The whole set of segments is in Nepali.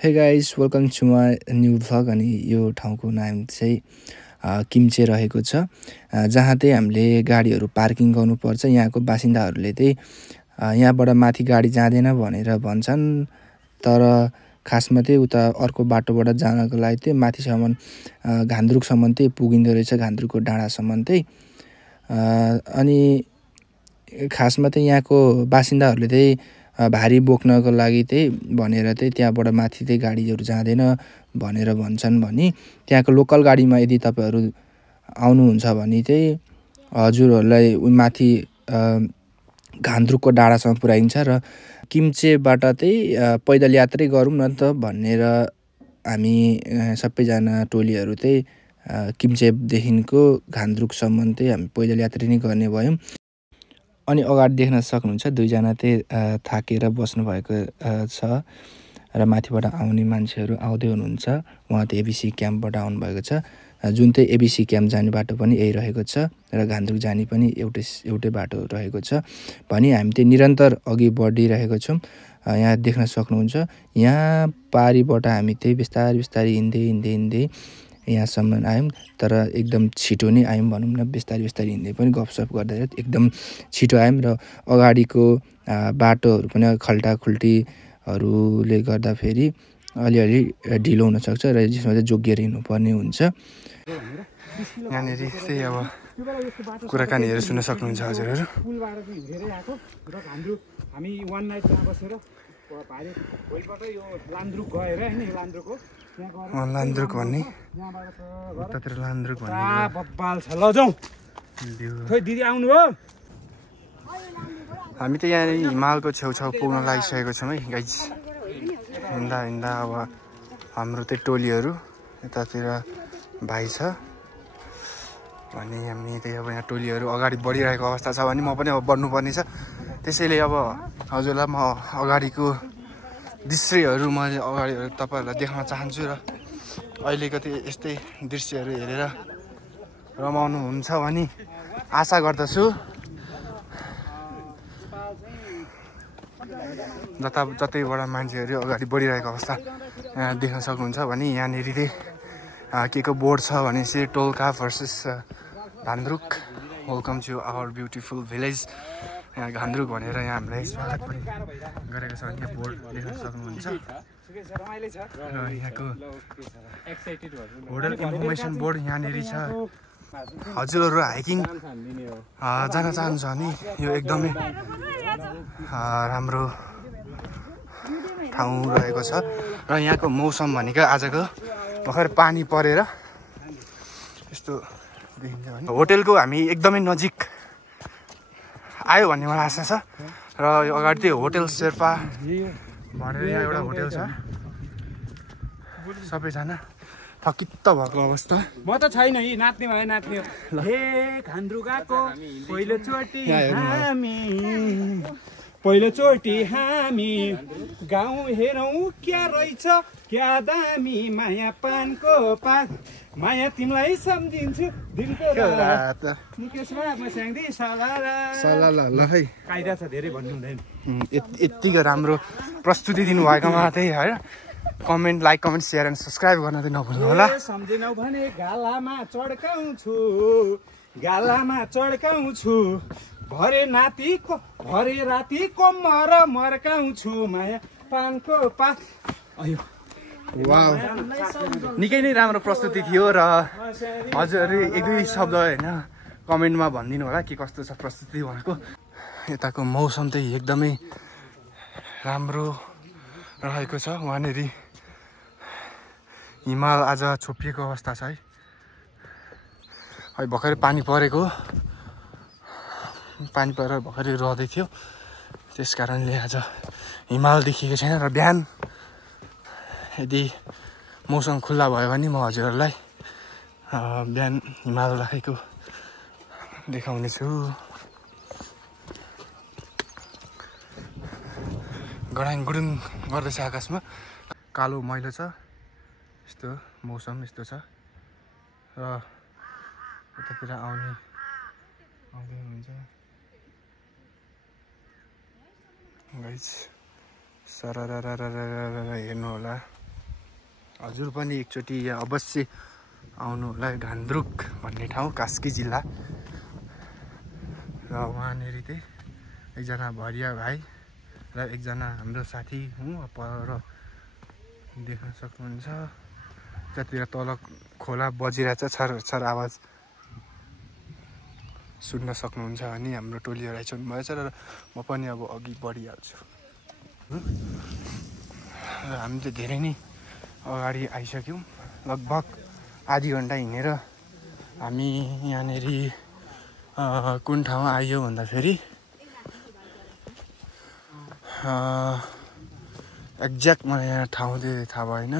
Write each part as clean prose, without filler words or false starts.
हे guys welcome to my new vlog. अनि यो ठाउँको नाम चाहिँ किम्चे रहेको छ, जहाँ चाहिँ हामीले गाडीहरू पार्किङ गर्नुपर्छ। यहाँको बासिन्दाहरूले चाहिँ यहाँबाट माथि गाडी जाँदैन भनेर भन्छन्, तर खासमा चाहिँ उता अर्को बाटोबाट जानको लागि चाहिँ माथिसम्म घान्द्रुकसम्म चाहिँ पुगिँदो रहेछ, घान्द्रुकको डाँडासम्म चाहिँ। अनि खासमा चाहिँ यहाँको बासिन्दाहरूले चाहिँ भारी बोक्नको लागि चाहिँ भनेर चाहिँ त्यहाँबाट माथि चाहिँ गाडीहरू जाँदैन भनेर भन्छन्। भने त्यहाँको लोकल गाडीमा यदि तपाईहरू आउनुहुन्छ भने चाहिँ हजुरहरूलाई माथि घान्द्रुकको डाँडासम्म पुर्याइन्छ र किम्चेबाट चाहिँ पैदल यात्रै गरौँ न त भनेर हामी सबैजना टोलीहरू चाहिँ किम्चेदेखिको घान्द्रुकसम्म चाहिँ हामी पैदल यात्रा नै गर्ने भयौँ। अनि अगाडि देख्न सक्नुहुन्छ दुईजना चाहिँ थाकेर बस्नुभएको छ र माथिबाट आउने मान्छेहरू आउँदै हुनुहुन्छ। उहाँ चाहिँ एबिसी क्याम्पबाट आउनुभएको छ, जुन चाहिँ एबिसी क्याम्प जाने बाटो पनि यही रहेको छ र घान्द्रुक जाने पनि एउटै बाटो रहेको छ। भने हामी चाहिँ निरन्तर अघि बढिरहेको छौँ। यहाँ देख्न सक्नुहुन्छ, यहाँ पारिबाट हामी चाहिँ बिस्तारै हिँड्दै यहाँसम्म आयौँ, तर एकदम छिटो नै आयौँ भनौँ न। बिस्तारै हिँड्दै पनि गफसफ गर्दा एकदम छिटो आयौँ र अगाडिको बाटोहरू पनि खल्टाखुल्टीहरूले गर्दा फेरि अलिअलि ढिलो हुनसक्छ र जसमा चाहिँ जोगिएर हिँड्नुपर्ने हुन्छ। यहाँनिर चाहिँ अब कुराकानीहरू सुन्न सक्नुहुन्छ हजुरहरू। हामी वान नाइटमा बसेर भोलिपल्ट यो लान्द्रुक गएर हैन, यो लान्द्रुक हो, लान्द्रुक भन्ने उतातिर लान्द्रुक भन्ने बब्बाल छ। ल जाउँ, खै दिदी आउनु हो। हामी त यहाँ हिमालको छेउछाउ पुग्न लागिसकेको छौँ है गाइज। हिँड्दा अब हाम्रो चाहिँ टोलीहरू यतातिर भाइ छ भने हामी चाहिँ अब यहाँ टोलीहरू अगाडि बढिरहेको अवस्था छ भने म पनि अब बढ्नुपर्ने छ। त्यसैले अब हजुरलाई म अगाडिको दृश्यहरू मैले अगाडि तपाईँहरूलाई देखाउन चाहन्छु र अहिलेको चाहिँ यस्तै दृश्यहरू हेरेर रमाउनुहुन्छ भनी आशा गर्दछु। जतैबाट मान्छेहरू अगाडि बढिरहेको अवस्था देख्न सक्नुहुन्छ भने यहाँनिर चाहिँ के को बोर्ड छ भनेपछि Tolka versus Ghandruk, welcome to our beautiful village. यहाँ घान्द्रुक भनेर यहाँ हामीलाई स्वागत पनि गरेको छ भने बोर्ड देख्न सक्नुहुन्छ। र यहाँको होटल इन्फर्मेसन बोर्ड यहाँनिर छ। हजुरहरू हाइकिङ जान चाहनुहुन्छ भने यो एकदमै राम्रो ठाउँ रहेको छ। र यहाँको मौसम भनेको आजको भर्खर पानी परेर यस्तो देखिन्छ भने होटलको हामी एकदमै नजिक आयो भन्ने मलाई आशा छ। र यो अगाडि चाहिँ होटल शेर्पा भनेर यहाँ एउटा होटल छ। सबैजना थकित्त भएको अवस्था। म त छैन, यी नाच्ने भयो नाच्ने हो। हे घान्द्रुकको पहिलोचोटि हामी गाउँ हेरौँ क्या रहेछ, क्या दामी माया पानको पात, माया तिमीलाई सम्झिन्छु दिनको रात। कायदा छ, धेरै भन्नु हुँदैन। यतिको राम्रो प्रस्तुति दिनुभएकोमा चाहिँ है comment, like, comment, share and subscribe गर्न चाहिँ नभुल्नु होला। सम्झेनौ भने गालामा चड्काउँछु भरे रातिको मर्काउँछु माया पानको पात। वाउ, निकै नै राम्रो प्रस्तुति थियो र हजुरहरू एक दुई शब्द होइन कमेन्टमा भनिदिनु होला के कस्तो छ प्रस्तुति भनेको। यताको मौसम चाहिँ एकदमै राम्रो रहेको छ। वहाँनिर हिमाल आज छोपिएको अवस्था छ है। अहिले भर्खरै पानी परेर भर्खरै रहँदै थियो, त्यस कारणले आज हिमाल देखिएको छैन। र बिहान यदि मौसम खुल्ला भयो भने म हजुरहरूलाई बिहान हिमाल राखेको देखाउनेछु। गडाङ गुडुङ गर्दैछ आकाशमा, कालो मैलो छ, यस्तो मौसम यस्तो छ। र यतातिर आउँदै हुनुहुन्छ गाइस। सररररररर हेर्नु होला। हजुर पनि एकचोटि यहाँ अवश्य आउनु होला घान्द्रुक भन्ने ठाउँ कास्की जिल्ला र वहाँनिर चाहिँ एकजना भरिया भाइ र एकजना हाम्रो साथी हुँ पर देख्न सक्नुहुन्छ जतिर तल खोला बजिरहेछ छर आवाज सुन्न सक्नुहुन्छ अनि हाम्रो टोलीहरू आइसक्नु भएछ र म पनि अब अघि बढिहाल्छु र हामी चाहिँ धेरै नै अगाडि आइसक्यौँ लगभग आधी घन्टा हिँडेर हामी यहाँनिर कुन ठाउँ आइयो भन्दाखेरि एक्ज्याक्ट मलाई यहाँ ठाउँ चाहिँ थाहा भएन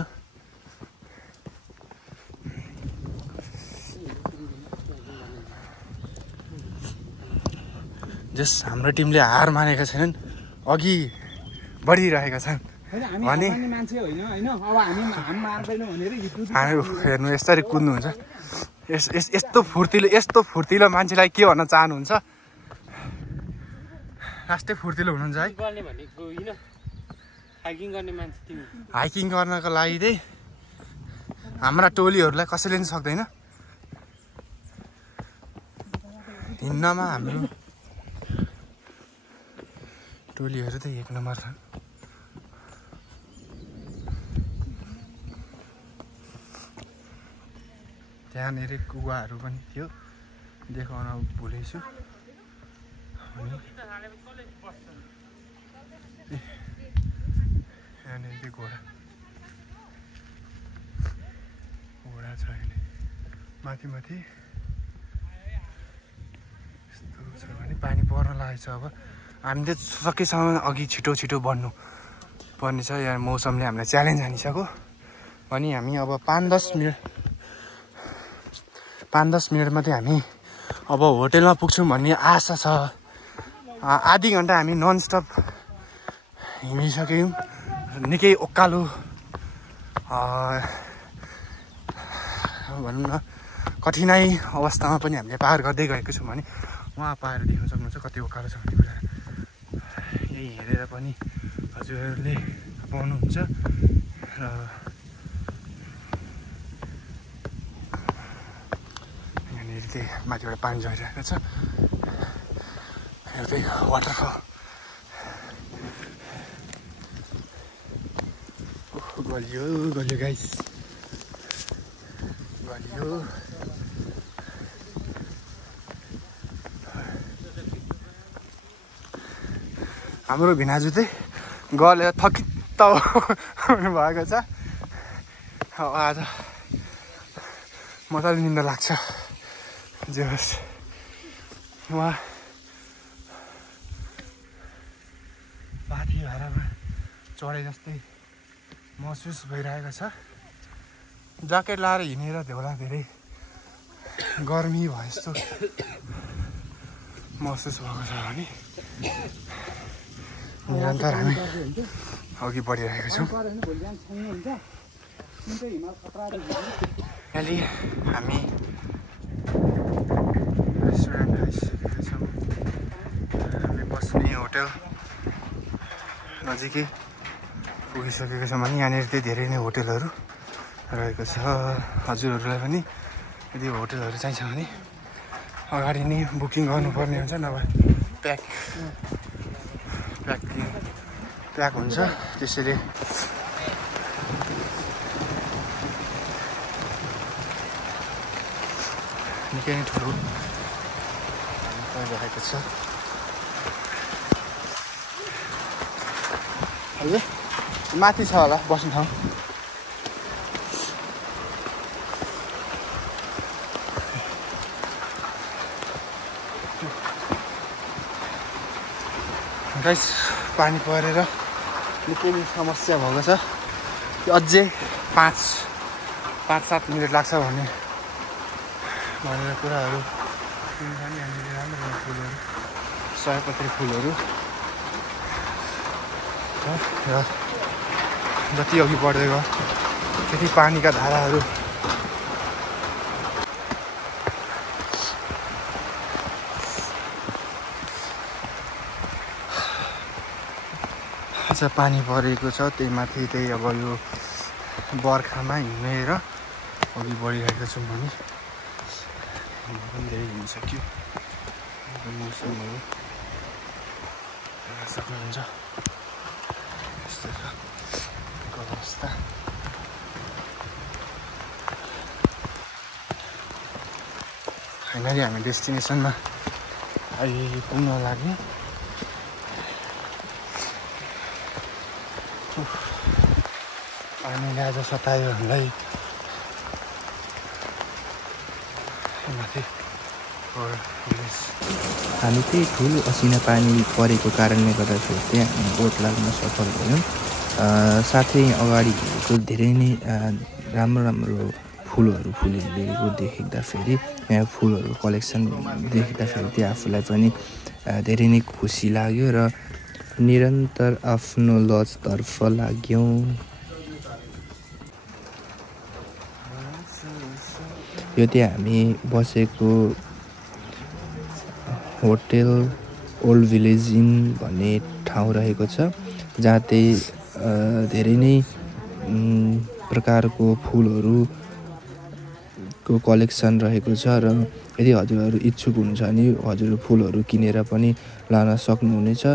जस हाम्रो टिमले हार मानेका छैनन् अघि बढिरहेका छन् भने हेर्नु यसरी कुद्नुहुन्छ यस्तो फुर्तिलो मान्छेलाई के भन्न चाहनुहुन्छ लास्टै फुर्तिलो हुनुहुन्छ है हाइकिङ गर्नको लागि चाहिँ हाम्रा टोलीहरूलाई कसैले पनि सक्दैन हिँड्नमा हाम्रो टोलीहरू चाहिँ एक नम्बर छन् त्यहाँनिर कुवाहरू पनि थियो देखाउन भुलेछु यहाँनिर घोडा छ अहिले माथि यस्तो छ भने पानी पर्न लागेको छ अब हामीले सकेसम्म अघि छिटो बढ्नु पर्ने छ यहाँ मौसमले हामीलाई च्यालेन्ज हानिसक्यो भने हामी अब 5-10 मिनटमा चाहिँ हामी अब होटेलमा पुग्छौँ भन्ने आशा छ आधी घन्टा हामी ननस्टप हिँडिसक्यौँ निकै ओक्कालो भनौँ न कठिनाइ अवस्थामा पनि हामीले पार गर्दै गएको छौँ भने उहाँ पाएर देख्न सक्नुहुन्छ कति ओक्कालो छ भन्ने कुरा यही हेरेर पनि हजुरहरूले पाउनुहुन्छ र यहाँनिर चाहिँ माथिबाट पानी झरिरहेको छ एउटै वाटरफल गलियो गाइस गलियो हाम्रो भिनाजु चाहिँ गलेर थकित हुनुभएको छ आज मजाले निन्दा लाग्छ जे होस् उहाँ माथि भाडामा चढे जस्तै महसुस भइरहेको छ ज्याकेट लाएर हिँडेर होला धेरै गर्मी भयो जस्तो महसुस भएको छ भने निरन्तर हामी अघि बढिरहेका छौँ अहिले हामी रेस्टुरेन्ट आइसकेका छौँ हामी बस्ने होटल नजिकै पुगिसकेको छौँ भने यहाँनिर चाहिँ धेरै नै होटलहरू रहेको छ हजुरहरूलाई पनि यदि होटलहरू चाहिन्छ भने अगाडि नै बुकिङ गर्नुपर्ने हुन्छ नभए प्याक हुन्छ त्यसैले निकै नै ठुलो रहेको छ हजुर माथि छ होला बस्ने ठाउँ गाइस पानी परेर निकै नै समस्या भएको छ अझै 5-7 मिनट लाग्छ भनेर कुराहरू यहाँनिर राम्रो फुलहरू सयपत्री फुलहरू र जति अघि बढ्दै गयो त्यति पानीका धाराहरू पानी परेको छ त्यही माथि त्यही अब यो बर्खामा हिँडेर अघि बढिरहेको छौँ भने धेरै हिँडिसक्यो मौसमहरू सक्नुहुन्छ यस्तो छ अवस्था फाइनली हामी डेस्टिनेसनमा आइपुग्न लाग्यो पानीले आज सतायो हामीलाई हामी त्यही ठुलो असिना पानी परेको कारणले गर्दाखेरि चाहिँ हामी बोट लाग्न सफल भयौँ साथै अगाडि हेरेको धेरै नै राम्रो राम्रो फुलहरू फुलिरहेको देख्दाखेरि यहाँ फुलहरू कलेक्सन देख्दाखेरि चाहिँ आफूलाई पनि धेरै नै खुसी लाग्यो र निरन्तर आफ्नो लजतर्फ लाग्यौँ यो चाहिँ हामी बसेको होटेल ओल्ड भिलेज इन भन्ने ठाउँ रहेको छ जहाँ चाहिँ धेरै नै प्रकारको फुलहरूको कलेक्सन रहेको छ र यदि हजुरहरू इच्छुक हुनुहुन्छ भने हजुर फुलहरू किनेर पनि लान सक्नुहुनेछ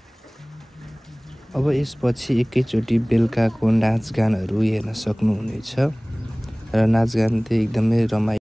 अब यसपछि एकैचोटि बेलुकाको नाचगानहरू हेर्न सक्नुहुनेछ र नाचगान चाहिँ एकदमै रमाइलो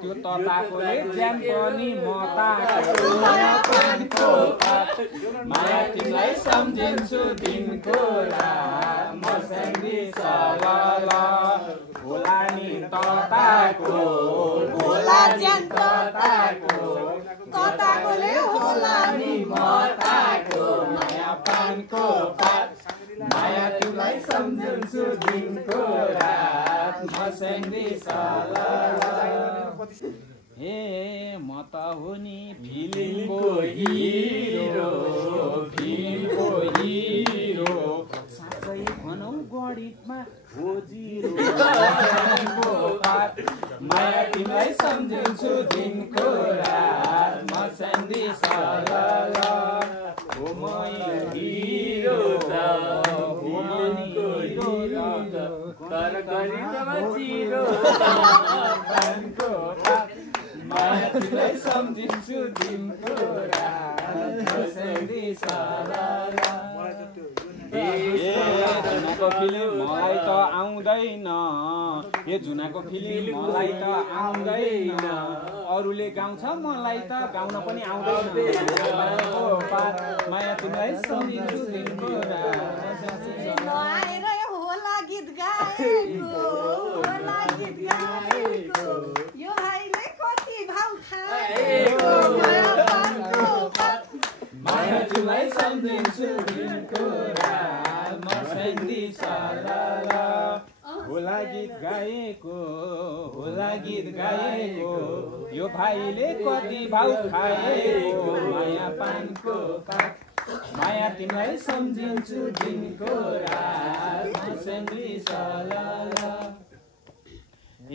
त्यो तताकोले ज्याम पनि माया तिमीलाई सम्झिन्छु दिनको रात म स्याङ्दी सलला होला नि तताको होला ज्याम तताकोले होला नि मताको माया पानको पात माया तिमीलाई सम्झिन्छु दिनको रात म स्याङ्दी सलला ए म त हो नि फिल्मको हिरो साँच्चै भनौ गणितमा हो जिरो माया तिमीलाई सम्झिन्छु दिनको रात म स्याङ्दी सलला हो म हिरो त हो तर गणितमा जिरो माया तिमीलाई सम्झिन्छु दिनको झुनाको फिल्म मलाई त आउँदैन यो झुनाको फिल्म मलाई त आउँदैन अरूले गाउँछ मलाई त गाउन पनि आउँदैन माया तिमीलाई सम्झिन्छु दिनको होला गीत गाएको यो भाइले कति भाउ खाएको माया तिमीलाई सम्झिन्छु दिनको रात म स्याङ्दी सलला होला गीत गाएको यो भाइले कति भाउ खाएको माया पानको पात माया तिमीलाई सम्झिन्छु दिनको रात मसँगै सलला ए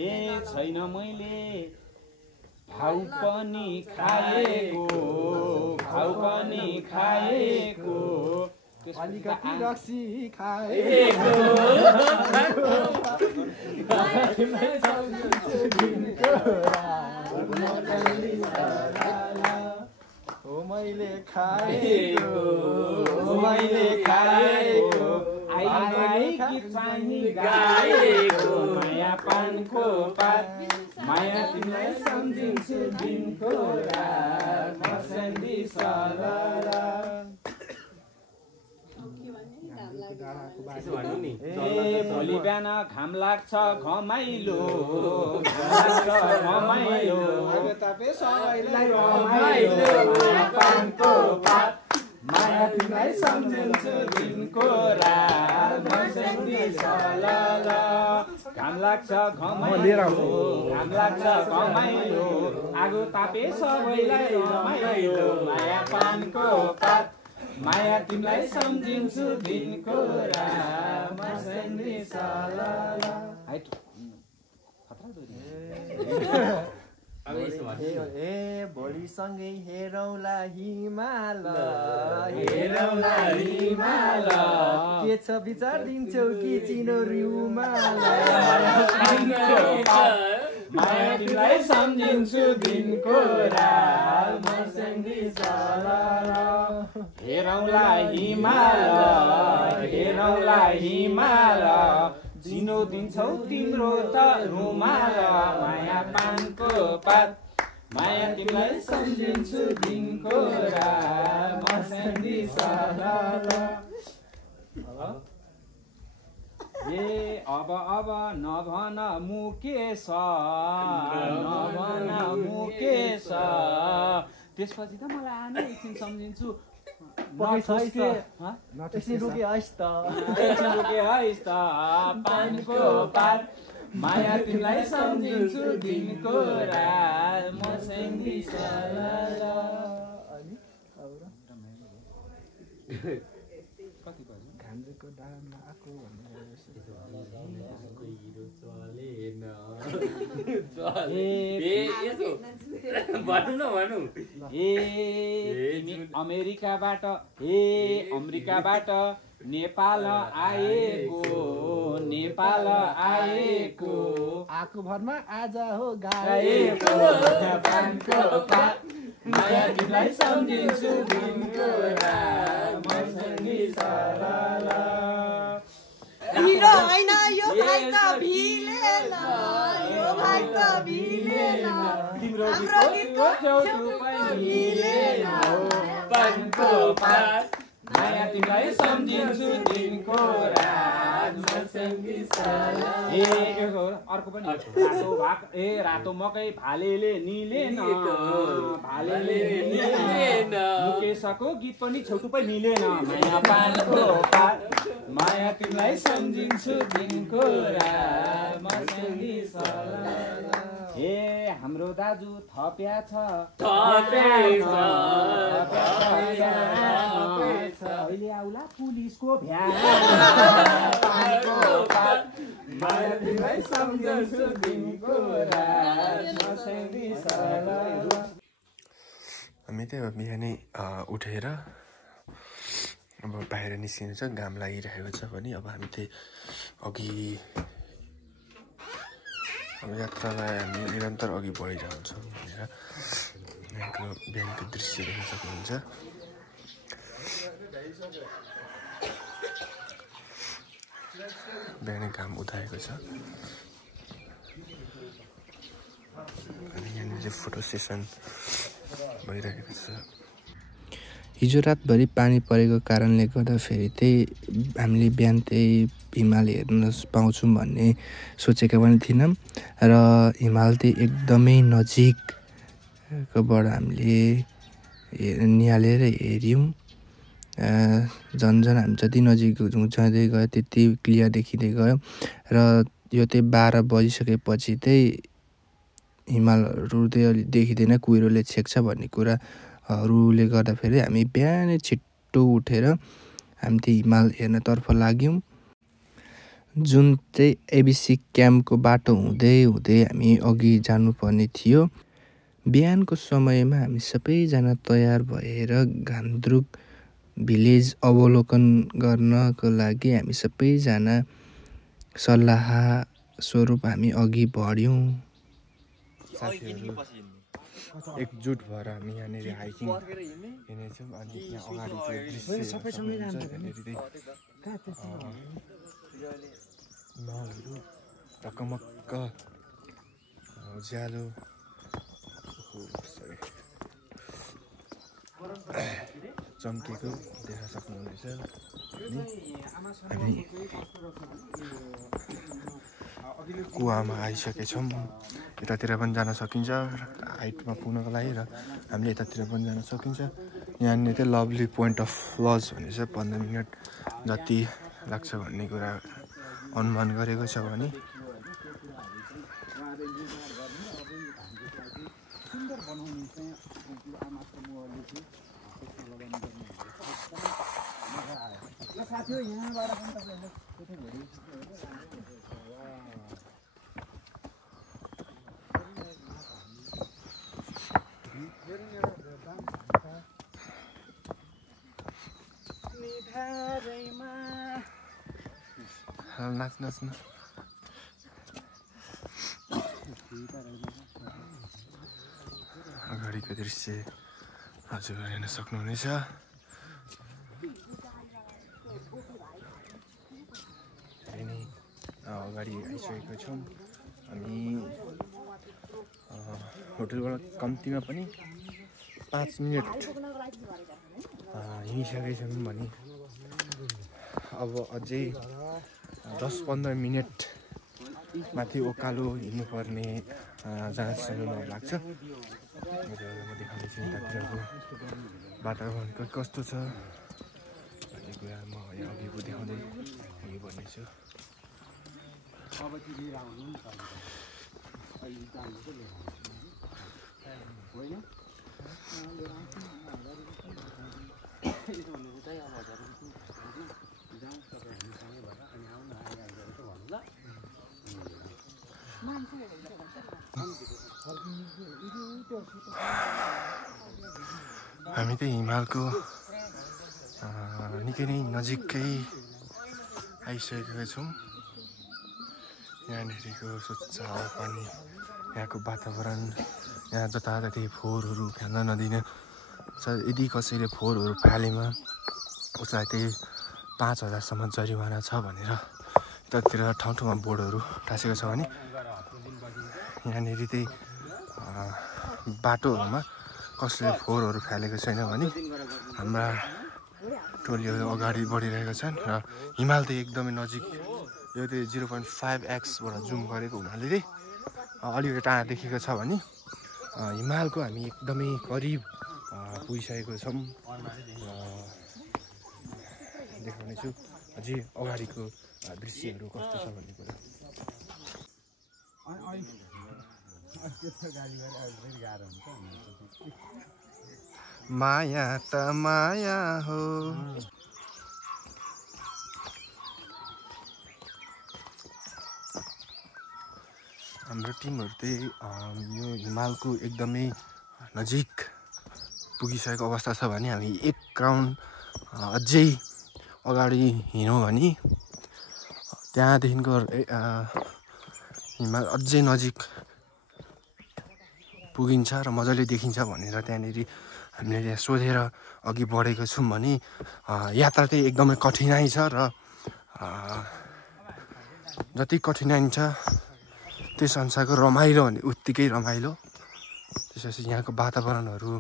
छैन मैले भाउ पनि खाएको अलिकति रक्सी खाएको मैले खाएको गीत चाहिँ गाएको माया पानको पात माया तिमीलाई सम्झिन्छु दिनको रात मसँगै सलला भोलि बिहान घाम लाग्छ घमाइलो पानको पात माया तिमीलाई सम्झिन्छु दिनको रात मसँगै सलला घाम लाग्छ घमाइलो आगो तापे सबैलाई रमाइलो माया पानको पात माया तिमीलाई सम्झिन्छु दिनको रात मसँगै सलला भोलि सँगै हेरौँला हिमाल के छ विचार दिन्छौ कि चिनो रिउमाल माया तिमीलाई सम्झिन्छु दिनको रात मसँगै सलला हेरौँला हिमाल चिनो दिन्छौ तिम्रो त रुमाल माया पानको पात माया तिमीलाई सम्झिन्छु दिनको रात मसँगै सलला ए अब नभन मुकेश त्यसपछि त मलाई आने एकछिन सम्झिन्छु एकछिन रुके हैस त पानको पात माया तिमीलाई सम्झिन्छु दिनको रात मसँगै सलला कति बज्यो घामको डाँडामा आएको अमेरिकाबाट नेपाल आएको आको भरमा आज हो गाएको पानको पात माया तिमीलाई सम्झिन्छु दिनको रात मसँगै सलला हिरो हैन यो भाइ त भिलेन तिम्रो गीतको चौथो भिलेन पानको पात माया तिमीलाई सम्झिन्छु दिनको रात मसँगै सलला अर्को पनि रातो भाग रातो मकै भालेले निलेन मुकेशको गीत पनि छौटुपै मिलेन माया पानको पात माया तिमीलाई सम्झिन्छु दिनको रात मसँगै सलला ए हाम्रो दाजु थप्या छ अहिले आउला पुलिसको भ्यान माया तिमीलाई सम्झिन्छु दिनको रात मसँगै सलला हामी चाहिँ अब बिहानै उठेर अब बाहिर निस्किनु छ घाम लागिरहेको छ भने अब हामी चाहिँ अघि अब यात्रालाई हामी निरन्तर अघि बढिरहन्छौँ भनेर यहाँको बिहानको दृश्य देख्न सक्नुहुन्छ बिहानै घाम उदाएको छ अनि यहाँनिर चाहिँ फोटो सेसन भइरहेको छ हिजो रातभरि पानी परेको कारणले गर्दाखेरि चाहिँ हामीले बिहान चाहिँ हिमाल हेर्न पाउँछौँ भन्ने सोचेका पनि थिएनौँ र हिमाल चाहिँ एकदमै नजिकबाट हामीले निहालेर हेऱ्यौँ झन् हामी जति नजिक जाँदै गयो त्यति क्लियर देखिँदै गयो र यो चाहिँ 12 बजिसकेपछि चाहिँ हिमालहरू चाहिँ देखिँदैन कुहिरोले छेक्छ भन्ने कुराहरूले गर्दाखेरि हामी बिहानै छिट्टो छिट्टो उठेर हामी त्यो हिमाल हेर्नतर्फ लाग्यौँ। जुन चाहिँ एबिसी क्याम्पको बाटो हुँदै हुँदै हामी अघि जानुपर्ने थियो। बिहानको समयमा हामी सबैजना तयार भएर घान्द्रुक भिलेज अवलोकन गर्नको लागि हामी सबैजना सल्लाह स्वरूप हामी अघि बढ्यौँ। साथीहरू एकजुट भएर हामी यहाँनिर हाइकिङ हिँड्नेछौँ। अनि यहाँ अगाडिको हिमालहरू ढकमक्क उज्यालो चम्केको देख्न सक्नुहुनेछ। हामी कुवामा आइसकेछौँ। यतातिर पनि जान सकिन्छ हाइटमा पुग्नको लागि, र हामीले यतातिर पनि जान सकिन्छ। यहाँनिर चाहिँ लभली पोइन्ट अफ लज भन्ने चाहिँ 15 मिनट जति लाग्छ भन्ने कुरा अनुमान गरेको छ भने नाच्न अगाडिको दृश्य हजुर हेर्न सक्नुहुनेछ। अगाडि आइसकेको छौँ हामी। होटलबाट कम्तीमा पनि 5 मिनट हिँडिसकेछौँ भने अब अझै 10-15 मिनट माथि उकालो हिँड्नुपर्ने जहाँसम्म लाग्छ। म देखाउँदैछु यतातिरको वातावरण कस्तो छ भन्ने कुरा म यहाँ अघि देखाउँदै अघि बढ्नेछु। हामी चाहिँ हिमालको निकै नै नजिकै आइसकेका छौँ। यहाँनिरको स्वच्छ हावापानी, यहाँको वातावरण, यहाँ जताततै फोहोरहरू फ्याल्न नदिने छ। यदि कसैले फोहोरहरू फालेमा उसलाई त्यही 5,000सम्म जरिवाना छ भनेर यतातिर ठाउँ ठाउँमा बोर्डहरू टाँसेको छ भने यहाँनिर चाहिँ बाटोहरूमा कसैले फोहोरहरू फालेको छैन भने हाम्रा टोलीहरू अगाडि बढिरहेका छन्। र हिमाल चाहिँ एकदमै नजिक, यो चाहिँ 0.5x बाट जुम गरेको हुनाले चाहिँ अलिकति टाढा देखेको छ भने हिमालको हामी एकदमै करिब पुगिसकेको छौँ। देखाउनेछु अझै अगाडिको दृश्यहरू कस्तो छ भन्ने कुरा। माया त माया हो। हाम्रो टिमहरू चाहिँ यो हिमालको एकदमै नजिक पुगिसकेको अवस्था छ भने हामी एक राउन्ड अझै अगाडि हिँड्यौँ भने त्यहाँदेखिको हिमाल अझै नजिक पुगिन्छ र मजाले देखिन्छ भनेर त्यहाँनिर हामीले त्यहाँ सोधेर अघि बढेको छौँ। भने यात्रा चाहिँ एकदमै कठिनाइ छ र जति कठिनाइ छ त्यस अनुसारको रमाइलो भने उत्तिकै रमाइलो। त्यसपछि यहाँको वातावरणहरू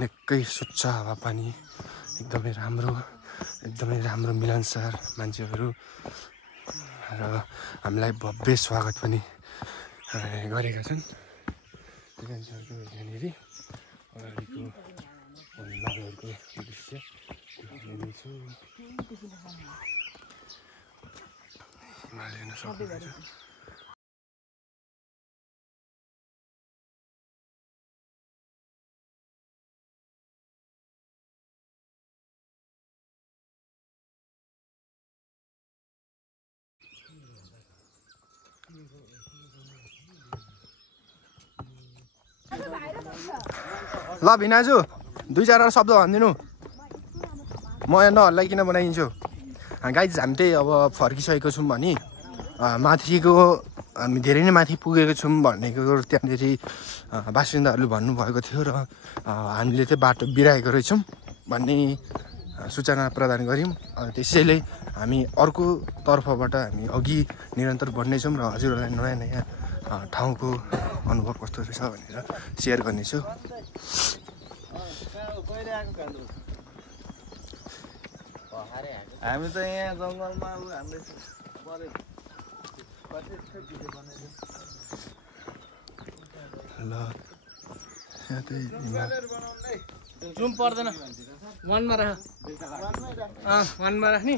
निकै स्वच्छ हावापानी, एकदमै राम्रो मिलनसार मान्छेहरू र हामीलाई भव्य स्वागत पनि गरेका छन्। त्यही अनुसारको यहाँनिर अगाडिको हिमालहरूको दृश्य देखाउँदैछु। हिमाल हेर्न सक्नुहुन्छ। ल भिनाजु 2-4 शब्द भनिदिनु म यहाँ नहल्लाइकन बनाइदिन्छु गाइज हामी चाहिँ अब फर्किसकेको छौँ भने माथिको हामी धेरै नै माथि पुगेको छौँ भनेको त्यहाँनिर बासिन्दाहरूले भन्नुभएको थियो र हामीले चाहिँ बाटो बिराएको रहेछौँ भन्ने सूचना प्रदान गऱ्यौँ त्यसैले हामी अर्को तर्फबाट हामी अघि निरन्तर बढ्नेछौँ र हजुरहरूलाई नयाँ नयाँ ठाउँको अनुभव कस्तो रहेछ भनेर सेयर गर्नेछु हामी त यहाँ जङ्गलमा हामीले ल जुम पर्दैन वनमा राख वनमा राख्ने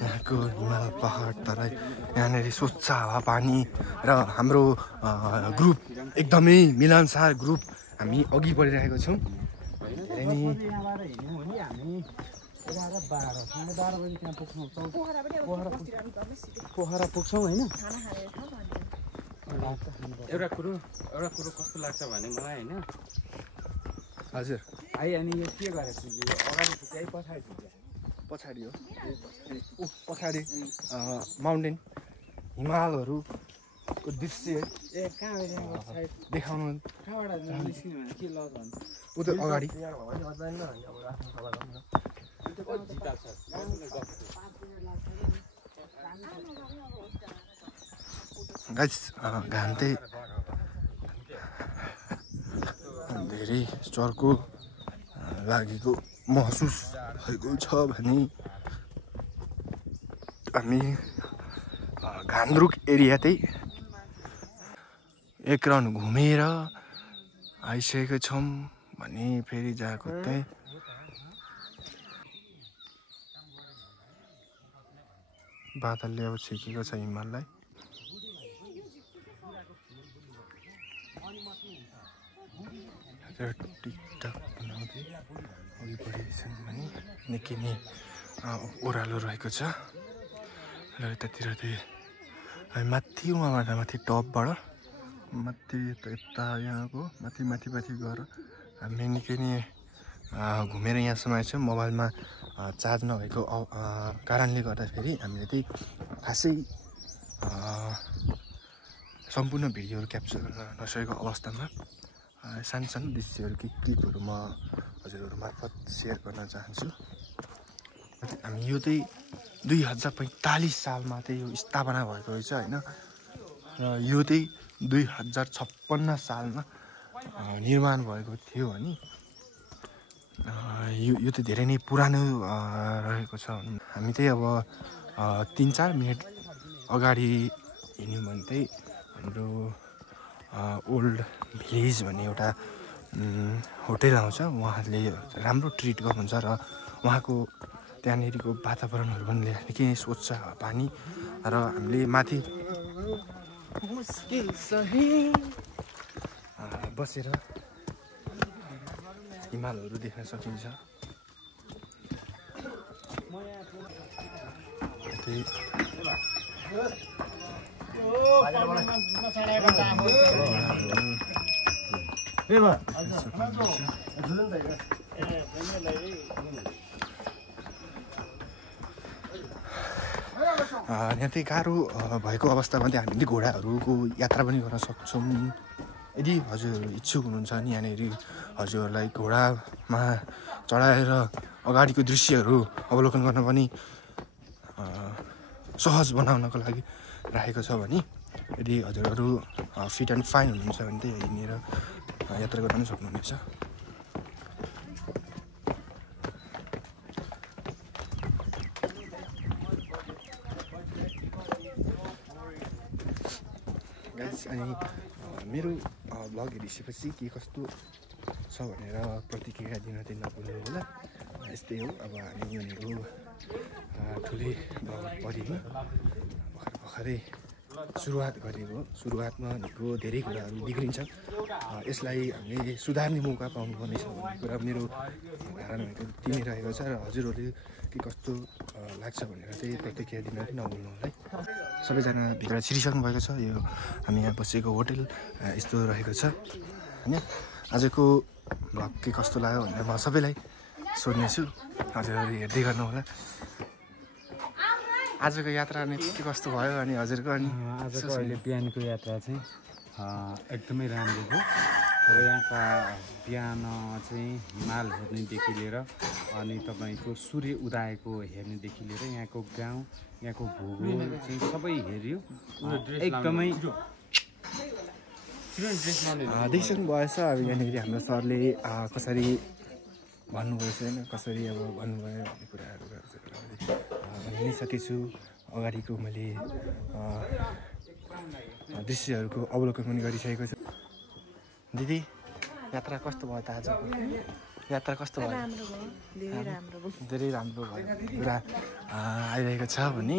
यहाँको हिमाल पहाड तराई यहाँनिर स्वच्छ हावापानी र हाम्रो ग्रुप एकदमै मिलनसार ग्रुप हामी अघि बढिरहेको छौँ धेरै नै पोखरा पुग्छौँ होइन एउटा कुरो कस्तो लाग्छ भने मलाई होइन हजुर भाइ अनि यो के गरेको छु अगाडि पुग्छ है पछाडि पुग्छ पछाडि हो पछाडि माउन्टेन हिमालहरूको दृश्य ए कहाँ देखाउनु कहाँबाट निस्किने भने के लज भन्छ उता अगाडि गाइस घाम चाहिँ धेरै चर्को लागेको महसुस भएको छ भने हामी घान्द्रुक एरिया चाहिँ एक राउन्ड घुमेर आइसकेको छौँ भने फेरि जाएको चाहिँ बादलले अब छेकेको छ हिमाललाई टिकटक बनाउँदै अघि बढिरहेछन् भने निकै नै ओह्रालो रहेको छ र यतातिर चाहिँ हामी माथि उहाँबाट माथि टपबाट माथि यता यहाँको माथि गएर हामी निकै नै घुमेर यहाँसम्म आएछौँ मोबाइलमा चार्ज नभएको कारणले गर्दाखेरि हामीले चाहिँ खासै सम्पूर्ण भिडियोहरू क्याप्चर गर्न नसकेको अवस्थामा सानो सानो दृश्यहरू क्लिपहरू म हजुरहरू मार्फत सेयर गर्न चाहन्छु हामी यो चाहिँ 2045 सालमा चाहिँ यो स्थापना भएको रहेछ होइन र यो चाहिँ 2056 सालमा निर्माण भएको थियो भने यो चाहिँ धेरै नै पुरानो रहेको छ हामी चाहिँ अब 3-4 मिनट अगाडि हिँड्यौँ भने चाहिँ हाम्रो ओल्ड भिलेज भन्ने एउटा होटेल आउँछ उहाँहरूले राम्रो ट्रिट गर्नुहुन्छ र उहाँको त्यहाँनिरको वातावरणहरू पनि निकै स्वच्छ पानी र हामीले माथि बसेर हिमालहरू देख्न सकिन्छ यहाँ चाहिँ गाह्रो भएको अवस्थामा चाहिँ हामीले घोडाहरूको यात्रा पनि गर्न सक्छौँ यदि हजुरहरू इच्छुक हुनुहुन्छ भने यहाँनिर हजुरहरूलाई घोडामा चढाएर अगाडिको दृश्यहरू अवलोकन गर्न पनि सहज बनाउनको लागि राखेको छ भने यदि हजुरहरू फिट एन्ड फाइन हुनुहुन्छ भने चाहिँ हिँडेर यात्रा गर्न पनि सक्नुहुनेछ गाइस अनि मेरो भ्लग हेरिसकेपछि के कस्तो छ भनेर प्रतिक्रिया दिन चाहिँ नभुल्नु होला यस्तै हो अब हामी भनेको ठुलै भ्लग परियौँ भर्खरै सुरुवात गरेको सुरुवातमा भनेको धेरै कुराहरू बिग्रिन्छ यसलाई हामीले सुधार्ने मौका पाउनुपर्नेछ भन्ने कुरा मेरो धारणा भएको त्यही रहेको छ र हजुरहरूले के कस्तो लाग्छ भनेर चाहिँ प्रतिक्रिया दिन पनि नभुल्नु होला है सबैजना भित्र छिरिसक्नु भएको छ यो हामी यहाँ बसेको होटल यस्तो रहेको छ होइन आजको भ्लग के कस्तो लाग्यो भनेर म सबैलाई सोध्नेछु हजुरहरू हेर्दै गर्नु होला आजको यात्रा नै के कस्तो भयो अनि हजुरको अनि आजको अहिले बिहानको यात्रा चाहिँ एकदमै राम्रो भयो र यहाँका बिहान चाहिँ हिमाल हेर्नेदेखि लिएर अनि तपाईँको सूर्य उदाएको हेर्नेदेखि लिएर यहाँको गाउँ यहाँको भूगोल चाहिँ सबै हेऱ्यो एकदमै देखिसक्नु भएछ अब यहाँनिर हाम्रो सरले कसरी भन्नुभएछ होइन कसरी अब भन्नुभयो भन्ने कुराहरू भनि नै सकेछु अगाडिको मैले दृश्यहरूको अवलोकन पनि गरिसकेको छु दिदी यात्रा कस्तो भयो त आजको यात्रा कस्तो भयो धेरै राम्रो भयो कुरा आइरहेको छ भने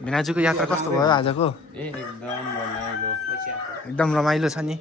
भिनाजुको यात्रा कस्तो भयो आजको एकदम रमाइलो छ नि